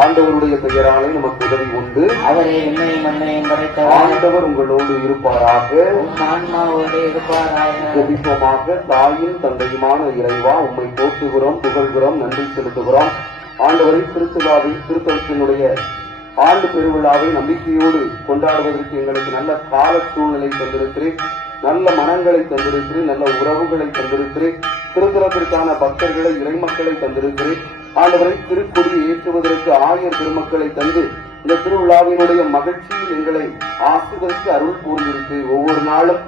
ஆண்டவருடைய பெயராலே நமக்கு உதவி உண்டு. அவரே விண்ணையும் மண்ணையும் படைத்தவர். ஆண்டவர் உங்களோடு இருப்பாராக. ஆன்மாவோடு இருப்பாராக. ஜெபிப்போமாக. தாயும் தந்தையுமான இறைவா, உம்மை போற்றுகிறோம், புகழ்கிறோம், நன்றி செலுத்துகிறோம். ஆண்டவரை திருத்தலத்தினுடைய ஆண்டு பெருவிழாவை நம்பிக்கையோடு கொண்டாடுவதற்கு எங்களுக்கு நல்ல கால சூழ்நிலை தந்திருக்கிறேன், நல்ல மனங்களை தந்திருக்கிறேன், நல்ல உறவுகளை தந்திருக்கிறேன், திருத்தலத்திற்கான பக்தர்களை, இறைமக்களை தந்திருக்கிறேன். ஆண்டவரை திருக்கொடியை ஏற்றுவதற்கு ஆயர் பெருமக்களை தந்து இந்த திருவிழாவினுடைய மகிழ்ச்சியில் எங்களை ஆசிர்வதித்து அருள் கூர்ந்திருக்கு. ஒவ்வொரு நாளும்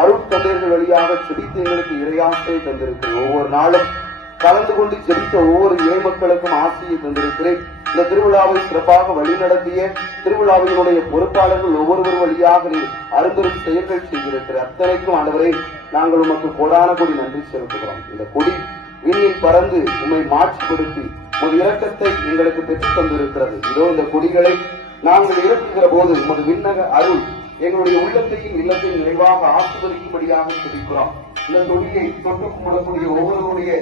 அருள் தந்தையர்கள் வழியாக செபித்து எங்களுக்கு இறையாசை தந்திருக்கிறேன். ஒவ்வொரு நாளும் கலந்து கொண்டு ஜெபித்த ஒவ்வொரு இறை மக்களுக்கும் ஆசையை தந்திருக்கிறேன். இந்த திருவிழாவை சிறப்பாக வழிநடத்திய திருவிழாவினுடைய பொறுப்பாளர்கள் ஒவ்வொருவர் வழியாக அருந்தரும் செயல்கள் செய்திருக்கிற அத்தனைக்கும் ஆண்டவரை நாங்கள் உமக்கு கோடான கொடி நன்றி செலுத்துகிறோம். இந்த கொடி விண்ணில் பறந்து உண்மை மாற்றிப்படுத்தி ஒரு இரக்கத்தை எங்களுக்கு பெற்றுத் தந்திருக்கிறது. இதோ இந்த கொடிகளை நாங்கள் இறக்குகிற போது உமது விண்ணக அருள் எங்களுடைய உள்ளத்தையும் இல்லத்தையும் நிறைவாக ஆசிர்வதிக்கும்படியாக சொல்லிக்கிறோம். இந்த கொடியை தொட்டு கும்பிடக்கூடிய ஒவ்வொருவருடைய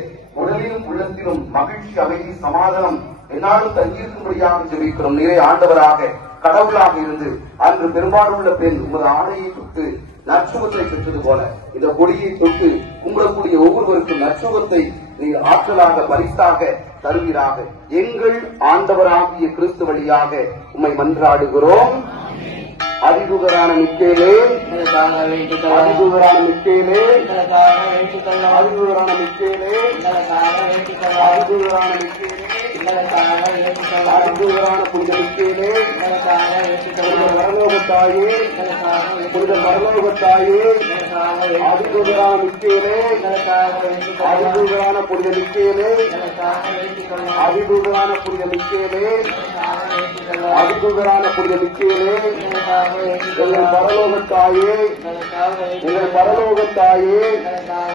உடலிலும் உள்ளத்திலும் மகிழ்ச்சி, அமைதி, சமாதானம் என்னாலும் தங்கியிருக்கும்படியாக ஜெபிக்கிறோம். நீரே ஆண்டவராக கடவுளாக இருந்து அன்று பெரும்பாலுள்ள பெண் உமது ஆணையை தொட்டு நற்சுகத்தை பெற்றது போல இந்த கொடியை தொட்டு கும்பிடக்கூடிய ஒவ்வொருவருக்கும் நற்சுகத்தை நீர் ஆற்றலாக பரிசாக தருவீராக. எங்கள் ஆண்டவராகிய கிறிஸ்து வழியாக உம்மை மன்றாடுகிறோம். அதிதூதரான மிக்கேலே, அதிதூதரான மிக்கேலே, அதிதூதரான மிக்கேலே, அதிதூதரான மிக்கேலே, அதிதூதரான புனித மிக்கேலே, புனித பரலோகத்தாயே, புனித பரலோகத்தாயே, அதிதூதரான மிக்கேலே, அதிதூதரான புனித மிக்கேலே, அதிதூதரான புனித மிக்கேலே, அதிதூதரான புனித மிக்கேலே, எங்கள் பரலோகத்தாயே, எங்கள் பரலோகத்தாயே,